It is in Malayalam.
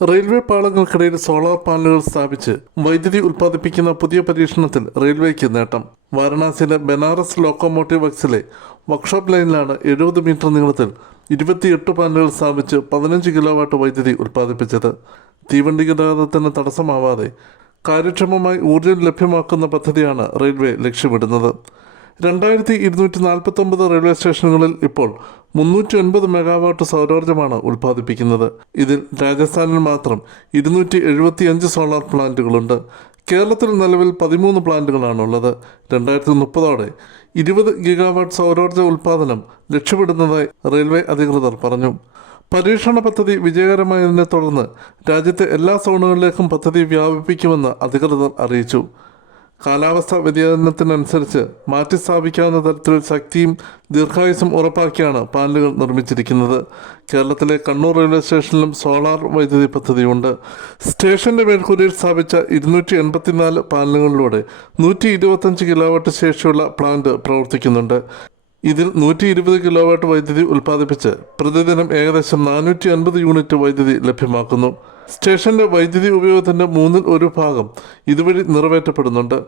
റെയിൽവേ പാളങ്ങൾക്കിടയിൽ സോളാർ പാനലുകൾ സ്ഥാപിച്ച് വൈദ്യുതി ഉൽപ്പാദിപ്പിക്കുന്ന പുതിയ പരീക്ഷണത്തിൽ റെയിൽവേക്ക് നേട്ടം. വാരണാസിയിലെ ബനാറസ് ലോക്കോമോട്ടീവ് വർക്സിലെ വർക്ക്ഷോപ്പ് ലൈനിലാണ് എഴുപത് മീറ്റർ നീളത്തിൽ ഇരുപത്തിയെട്ട് പാനലുകൾ സ്ഥാപിച്ച് പതിനഞ്ച് കിലോവാട്ട് വൈദ്യുതി ഉൽപ്പാദിപ്പിച്ചത്. തീവണ്ടി ഗതാഗതത്തിന് തടസ്സമാവാതെ കാര്യക്ഷമമായി ഊർജം ലഭ്യമാക്കുന്ന പദ്ധതിയാണ് റെയിൽവേ ലക്ഷ്യമിടുന്നത്. രണ്ടായിരത്തി ഇരുന്നൂറ്റി നാൽപ്പത്തൊമ്പത് റെയിൽവേ സ്റ്റേഷനുകളിൽ ഇപ്പോൾ മുന്നൂറ്റി ഒൻപത് മെഗാവാട്ട് സൗരോർജമാണ് ഉൽപ്പാദിപ്പിക്കുന്നത്. ഇതിൽ രാജസ്ഥാനിൽ മാത്രം ഇരുന്നൂറ്റി എഴുപത്തിയഞ്ച് സോളാർ പ്ലാന്റുകളുണ്ട്. കേരളത്തിൽ നിലവിൽ പതിമൂന്ന് പ്ലാന്റുകളാണുള്ളത്. രണ്ടായിരത്തി മുപ്പതോടെ ഇരുപത് ഗിഗാവാട്ട് സൗരോർജ ഉൽപ്പാദനം ലക്ഷ്യമിടുന്നതായി റെയിൽവേ അധികൃതർ പറഞ്ഞു. പരീക്ഷണ പദ്ധതി വിജയകരമായതിനെ തുടർന്ന് രാജ്യത്തെ എല്ലാ സോണുകളിലേക്കും പദ്ധതി വ്യാപിപ്പിക്കുമെന്ന് അധികൃതർ അറിയിച്ചു. കാലാവസ്ഥാ വ്യതിയാനത്തിനനുസരിച്ച് മാറ്റിസ്ഥാപിക്കാവുന്ന തരത്തിൽ ശക്തിയും ദീർഘായുസും ഉറപ്പാക്കിയാണ് പാനലുകൾ നിർമ്മിച്ചിരിക്കുന്നത്. കേരളത്തിലെ കണ്ണൂർ റെയിൽവേ സ്റ്റേഷനിലും സോളാർ വൈദ്യുതി പദ്ധതിയുണ്ട്. സ്റ്റേഷന്റെ മേൽക്കൂരയിൽ സ്ഥാപിച്ച ഇരുന്നൂറ്റി എൺപത്തിനാല് പാനലുകളിലൂടെ നൂറ്റി ഇരുപത്തഞ്ച് കിലോവാട്ട് ശേഷിയുള്ള പ്ലാന്റ് പ്രവർത്തിക്കുന്നുണ്ട്. ഇതിൽ നൂറ്റി ഇരുപത് കിലോവാട്ട് വൈദ്യുതി ഉൽപ്പാദിപ്പിച്ച് പ്രതിദിനം ഏകദേശം നാനൂറ്റി അൻപത് യൂണിറ്റ് വൈദ്യുതി ലഭ്യമാക്കുന്നു. സ്റ്റേഷന്റെ വൈദ്യുതി ഉപയോഗത്തിന്റെ മൂന്നിൽ ഒരു ഭാഗം ഇതുവഴി നിറവേറ്റപ്പെടുന്നുണ്ട്.